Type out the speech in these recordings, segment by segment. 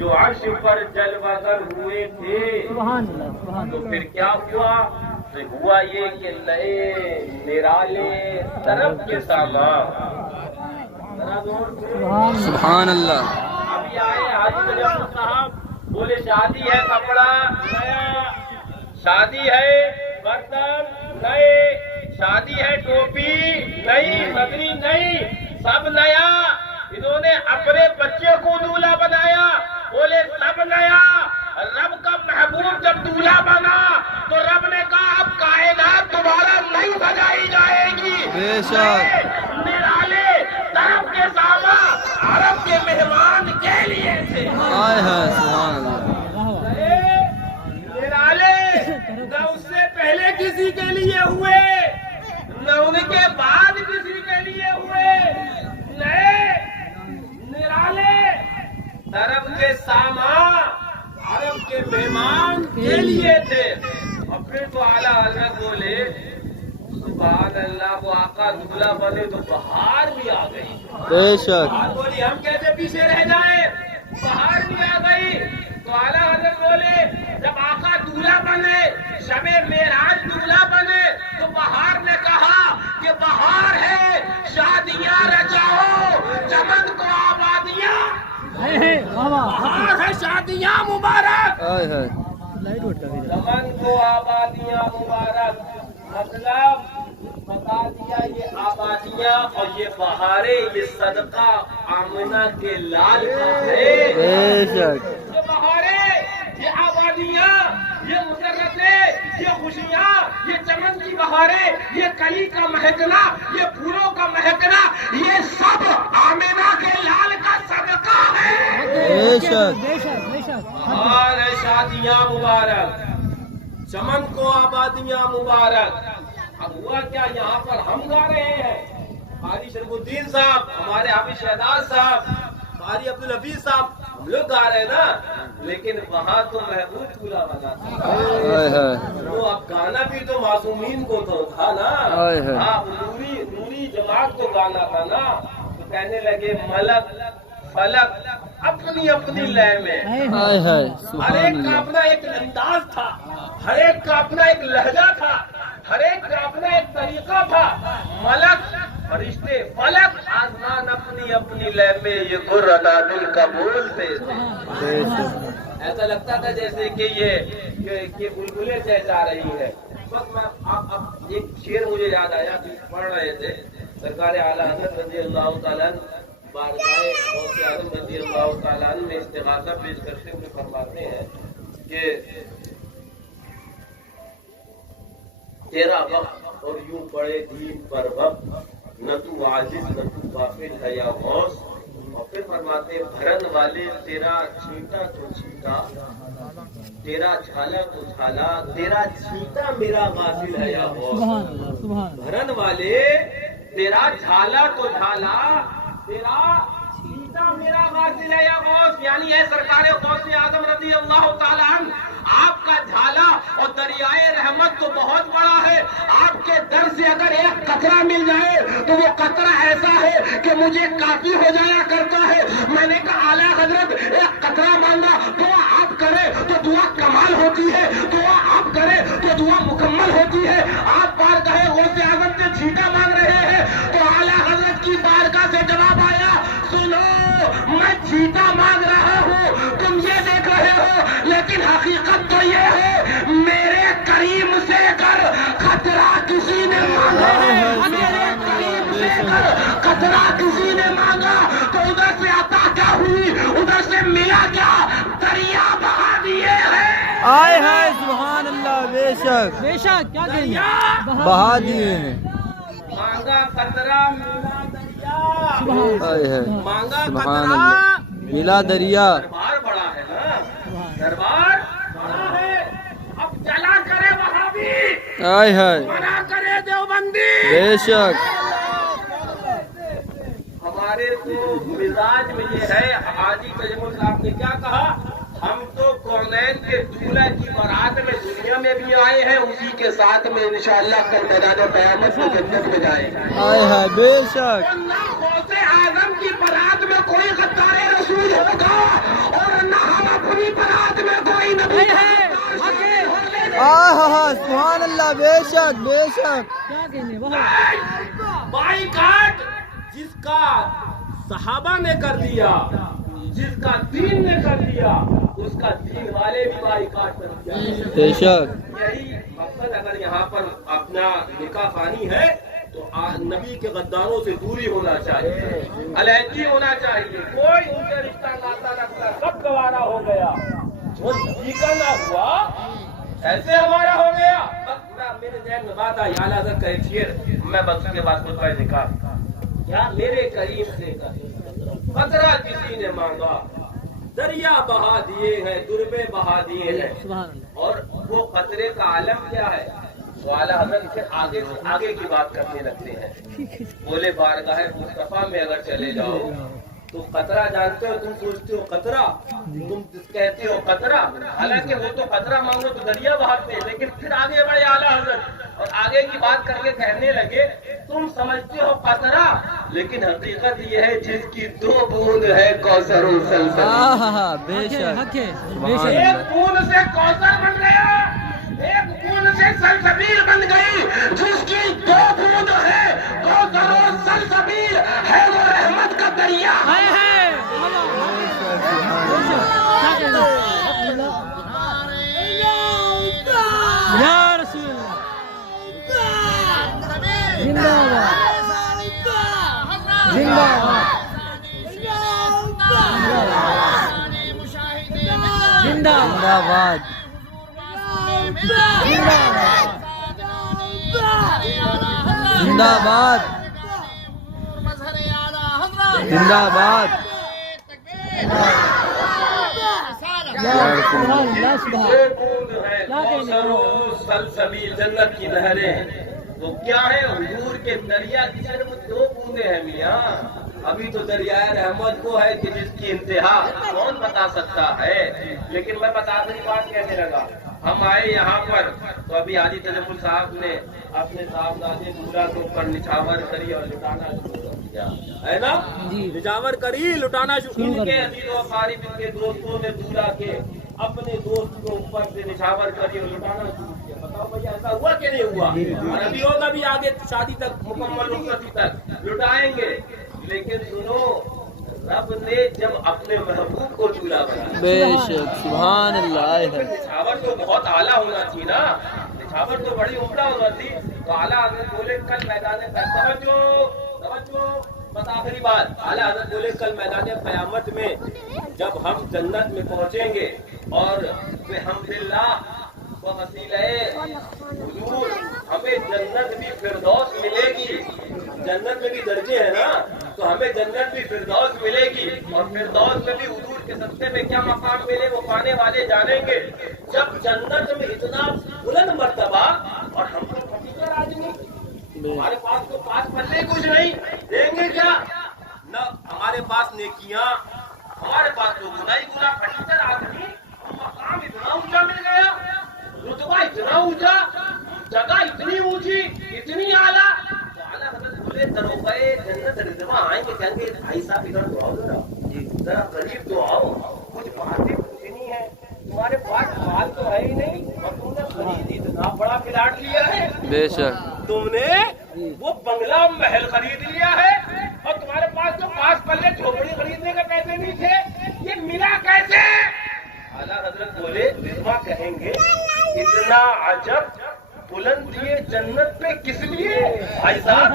جو عرش پر جلوگر ہوئے تھے تو پھر کیا ہوا؟ تو ہوا یہ کہ نئے نرالے طرف کے سامان. سبحان اللہ. ابھی آئے حاجی تجمل صاحب بولے شادی ہے کپڑا نیا، شادی ہے برتن نئے، شادی ہے ٹوپی نئی، مدری نئی، سب نیا. انہوں نے اپنے بچے کو دولہا بنایا، بولے سب نیا. رب کا محبوب جب دولہا بنا تو رب نے کہا اب کائنات دوبارہ نہیں سجائی جائے گی. بے شک. نرالے طرف کے سامان عرب کے مہمان کے لیے تھے. ہائے ہائے سبحان اللہ. نرالے نہ اس سے پہلے کسی کے لیے ہوئے نہ ان کے بعد کسی کے لیے ہوئے. نئے نرالے طرف کے سامان عرب کے مہمان کے لیے تھے. اور پھر تو اعلیٰ حضرت بولے سبحان اللہ، وہ آقا دولہا بنے تو بہار بھی آ گئی. بے شک. بہار بولی ہم کیسے پیچھے رہ جائیں، بہار بھی آ گئی. تو اعلیٰ حضرت بولے جب آقا دولہا بنے، شب معراج دولہا بنے تو بہار نے کہا کہ بہار ہے شادیاں رچاؤ چمن کو آبادیاں. بہار ہے شادیاں مبارک، ہائے ہائے. چمن کو آبادیاں مبارک. مطلب بتا دیا یہ آبادیاں اور یہ بہاریں یہ صدقہ آمنہ کے لال کا ہے. بے شک. یہ بہاریں، یہ آبادیاں، یہ مسرتیں، یہ خوشیاں، یہ چمن کی بہاریں، یہ کلی کا مہکنا، یہ پھولوں کا مہکنا، یہ سب آمنہ کے لال کا صدقہ ہے. بے شک. بہار ہے شادیاں مبارک، چمن کو آبادیاں مبارک. اب ہوا کیا، یہاں پر ہم گا رہے ہیں، قاری شریف الدین صاحب، ہمارے حافظ شہزاد صاحب، قاری عبدالحفیظ صاحب، ہم لوگ گا رہے ہیں نا، لیکن وہاں تو محبوب دولہا بنا تھا. ہائے ہائے. تو اب گانا بھی تو معصومین کو تو تھا نا. ہائے ہائے. ہاں نوری جماعت کو گانا تھا نا. تو کہنے لگے ملک فلک اپنی اپنی لے میں، ہائے ہائے ہر سبحان ایک کا اللہ. اپنا ایک انداز تھا، ہر ایک کا اپنا ایک لہجہ تھا، ہر ایک کا اپنا ایک طریقہ تھا. ملک فرشتے، فلک آسمان اپنی اپنی لے میں یہ گر ادا دل کا بولتے تھے. بے شک. ایسا لگتا تھا جیسے کہ یہ بلبلیں چہچا رہی ہے. بس میں اب ایک شعر مجھے یاد آیا، پڑھ رہے تھے سرکار اعلیٰ حضرت رضی اللہ تعالیٰ بارگاہ غوث اعظم رضی اللہ تعالیٰ عنہ میں استغاثہ پیش کرتے ہوئے فرماتے ہیں کہ تیرا وقت اور یوں پڑے دین پر وقت، نہ تو عاجز نہ تو غافل ہے یا غوث. اور پھر فرماتے بھرن والے تیرا چھیٹا تو چھیٹا، تیرا چھالا تو چھالا، تیرا چھیٹا میرا غافل ہے یا غوث. بھرن والے تیرا جھالا تو جھالا، تیرا چھیٹا میرا غافل ہے یا غوث. یعنی ہے سرکار غوث اعظم رضی اللہ تعالیٰ عنہ، آپ کا جھالا اور دریائے رحمت تو بہت بڑا ہے. آپ کے در سے اگر ایک قطرہ مل جائے تو وہ قطرہ ایسا ہے کہ مجھے کافی ہو جایا کرتا ہے. میں نے کہا اعلیٰ حضرت ایک قطرہ مانگا، دعا آپ کرے تو دعا کمال ہوتی ہے، دعا آپ کرے تو دعا مکمل ہوتی ہے. آپ بارگاہ غوث اعظم سے چھیٹا مانگ رہے ہیں تو اعلیٰ حضرت کی بارگاہ سے جواب آیا، سنو میں چھیٹا مانگ رہا ہوں، تم یہ دیکھ رہے ہو، لیکن حقیقت تو یہ ہے میرے کریم سے کر قطرہ کسی نے مانگا، میرے کریم سے کر قطرہ کسی نے مانگا تو ادھر سے عطا کیا ہوئی، ادھر سے ملا کیا، دریا بہا دیے ہیں. ہائے ہائے سبحان اللہ. بے شک. بے شک. کیا دریا بہا دیے ہیں. مانگا قطرہ ملا دریا، ہائے ہائے مانگا سبحان قطرہ اللہ. ملا دریا. دربار بڑا ہے نا، دربار بڑا ہے. اب چلا کرے وہابی، ہائے ہائے. منع کرے دیوبندی. بے شک. ہمارے تو مزاج میں یہ ہے، حاجی تجمل صاحب نے کیا کہا، ہم تو کونین کے دولہا کی بارات میں دنیا میں بھی آئے ہیں، اسی کے ساتھ میں انشاءاللہ کل میدان قیامت میں جنت میں جائیں گے. ہائے ہائے بے شک. نہ غوث اعظم کی بارات میں کوئی غدار رسول ہوگا اور نہ سبحان اللہ بے شک بے شک بائیکاٹ جس کا صحابہ نے کر دیا، جس کا دین نے کر دیا، اس کا دین والے بھی بائیکاٹ کر دیا۔ بے شک یہی مقصد، اگر یہاں پر اپنا نکاح خوانی ہے تو نبی کے غداروں سے دوری ہونا چاہیے، علیحدگی ہونا چاہیے، کوئی ان سے رشتہ ناتا رکھتا، سب گوارا ہو گیا، وہ ٹھیکا نہ ہوا، ایسے ہمارا ہو گیا۔ بس میرے ذہن میں بات آئی، اعلیٰ حضرت کا ایک شعر، میں بس اس کے بعد خطبہ نکاح، کیا میرے کریم سے قطرہ کسی نے مانگا، دریا بہا دیے ہیں، دربے بہا دیے ہیں، اور وہ قطرے کا عالم کیا ہے؟ وہ اعلیٰ حضرت سے آگے کی بات کرنے لگتے ہیں، بولے بارگاہ مصطفیٰ میں اگر چلے جاؤ تو قطرہ جانتے ہو، تم سوچتے ہو قطرہ، تم کہتے ہو قطرہ، حالانکہ وہ تو قطرہ مانگو تو دریا بہاتے ہیں، لیکن پھر آگے بڑھے اعلیٰ حضرت اور آگے کی بات کر کے کہنے لگے تم سمجھتے ہو قطرہ، لیکن حقیقت یہ ہے جس کی 2 بوند ہے کوثر و سلسبیل، بے شک ایک بوند سے کوثر بن گیا، ایک بوند سے سلسبیل بن گئی، جس کی 2 بوند ہے کوثر و سلسبیل، ہے وہ رحمت کا دریا۔ یا رسول اللہ زندہ زندہ آباد زندہ آباد زندہ آباد سلسبیل جنت کی نہریں، وہ کیا ہے؟ حضور کے دریا کی صرف 2 بوندیں ہیں میاں، ابھی تو دریائے رحمت وہ ہے کہ جس کی انتہا کون بتا سکتا ہے۔ لیکن میں بتا دوں بات کہنے لگا، ہم آئے یہاں پر تو ابھی حاجی تجمل صاحب نے اپنے صاحبزادے دورا کے اوپر نچھاور کری اور لٹانا شروع کر دیا ہے نا، نچھاور کری لٹانا شروع کر دیا۔ عزیز و اقارب ان کے دوستوں نے دورا کے اپنے دوست کے اوپر سے نچھاور کری اور لٹانا شروع کیا۔ بتاؤ بھیا ایسا ہوا کہ نہیں ہوا؟ اور ابھی ہوگا بھی، آگے شادی تک مکمل رخصتی تک لٹائیں گے۔ لیکن سنو، رب نے جب اپنے محبوب کو دولہا بنایا، بے شک سبحان اللہ ہے، نچھاور تو بہت اعلیٰ ہونا تھی نا، نچھاور تو بڑی عمدہ ہونا تھی، تو اعلیٰ حضرت بولے کل میدان توجہ بس آخری بات، اعلیٰ حضرت بولے کل میدان قیامت میں جب ہم جنت میں پہنچیں گے اور بحمداللہ وسیلہ حضور ہمیں جنت بھی فردوس ملے گی، جنت میں بھی درجے ہیں نا، تو ہمیں جنت بھی فردوس ملے گی، اور فردوس میں بھی حضور کے سطح میں کیا مقام ملے وہ پانے والے جانیں گے۔ جب جنت میں اتنا بلند مرتبہ اور ہم کو فقیر آدمی، ہمارے پاس تو 5 پلے کچھ نہیں، دیں گے کیا؟ نہ ہمارے پاس نیکیاں، ہمارے پاس تو گناہ فقیر آدمی، مقام اتنا اونچا مل گیا، رتبہ اتنا اونچا، جگہ اتنی اونچی، اتنی اعلیٰ۔ اعلیٰ حضرت بولے دروغہ جنت رضوان آئیں گے، کہیں گے بھائی صاحب ادھر تو آؤ، ذرا قریب تو آؤ، کچھ باتیں پوچھنی ہے، تمہارے پاس مال تو ہے ہی نہیں اور تم نے خرید اتنا بڑا پلاٹ لیا ہے، بے شک تم نے وہ بنگلہ محل خرید لیا ہے، اور تمہارے پاس تو 5 پلے جھوپڑی خریدنے کے پیسے نہیں تھے، یہ ملا کیسے؟ اعلیٰ حضرت بولے رضوا کہیں گے اتنا عجب بلند دیے جنت پہ کس لیے بھائی صاحب،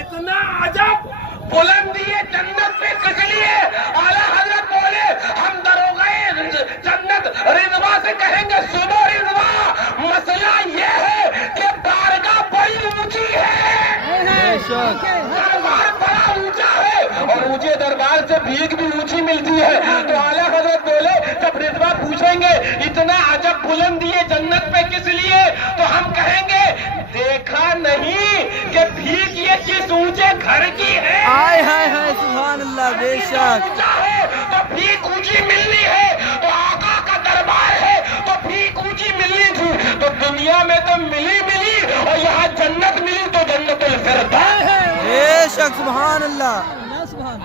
اتنا عجب بلند دیے جنت پہ کس لیے؟ اعلیٰ حضرت بولے ہم دروغے جنت رضوا سے کہیں گے سنو رضوا، مسئلہ یہ ہے کہ بارگاہ بڑی اونچی ہے، بے شک دربار بڑا اونچا ہے، اور اونچے دربار سے بھیک بھی اونچی ملتی ہے۔ تو اعلیٰ حضرت بولے جب رضوا پوچھیں گے اتنا عجب بلند دیے جنت پہ کس لیے، تو ہم کہیں گے دیکھا نہیں کہ بھیک یہ کس اونچے گھر کی ہے، ہائے ہائے ہائے سبحان اللہ بے شک اونچا ہے تو بھیک اونچی ملنی ہے، تو آقا کا دربار ہے تو بھیک اونچی ملنی تھی، تو دنیا میں تو ملی اور یہاں جنت ملی تو جنت الفردوس۔ بے شک سبحان اللہ سبحان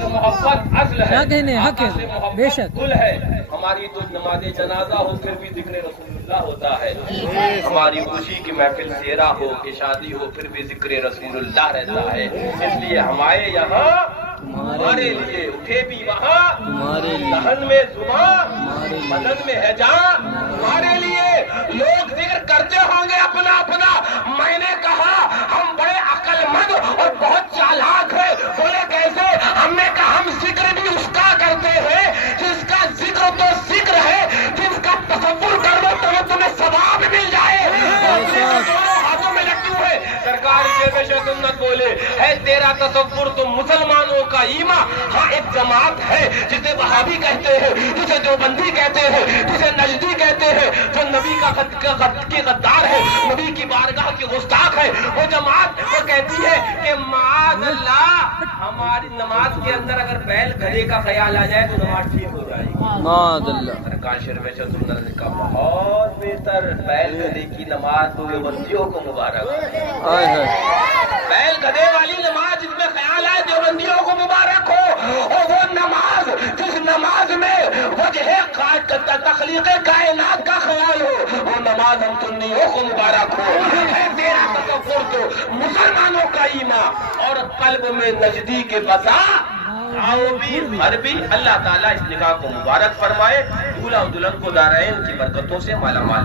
سے محبت اصل ہے، کیا کہنے ہیں؟ حق ہے، آقا سے محبت بے شک۔ گل ہے۔ ہماری تو نماز جنازہ ہو پھر بھی ذکر رسول اللہ ہوتا ہے، ہماری خوشی کی محفل سیرا ہو کہ شادی ہو پھر بھی ذکر رسول اللہ رہتا ہے۔ اس لیے ہمارے یہاں تمہارے لیے اٹھے بھی وہاں، تمہارے لیے، دہن میں زبان بدن میں ہے جان، تمہارے لیے لوگ ذکر کرتے ہوں گے اپنا اپنا۔ میں نے کہا ہم بڑے عقل مند اور بہت چالاک ہیں۔ بولے کیسے؟ ہم نے کہا ہم ذکر بھی اس کا کرتے ہیں جس کا ذکر تو ذکر ہے، جس کا تصور کر لو تو تمہیں ثواب مل جائے۔ ہاتھوں میں لٹو ہے، سرکار کے پیش سنت بولے ہے تیرا تصور تو مسلمانوں کا ایمان۔ ہاں ایک جماعت ہے جسے وہابی کہتے ہیں، جسے دیوبندی کہتے ہیں، جسے نجدی کہتے ہیں، جو نبی کی غدار ہے، نبی کی بارگاہ کی گستاخ ہے۔ وہ جماعت وہ کہتی ہے کہ معاذ اللہ ہماری نماز کے اندر اگر بیل گدھے کا خیال آ جائے تو نماز ٹھیک ہو جائے گی۔ معاذ اللہ، سرکار شرف سنت نے کہا بہت بہتر، بیل گدھے کی نماز دیوبندیوں کو مبارک۔ آئے ہے، بیل گدھے والی نماز جس میں خیال آئے دیوبندیوں کو مبارک ہو، اور وہ نماز جس نماز میں وجہ تخلیق کائنات کا خیال ہو، وہ نماز ہم سنیوں کو مبارک ہو۔ ہے تیرا تصور تو مسلمانوں کا ایمان اور قلب میں نجدی کے بسا آؤ بھی ہر بھی۔ اللہ تعالیٰ اس نکاح کو مبارک فرمائے، دولہا و دلہن کو دارین کی برکتوں سے مالا مال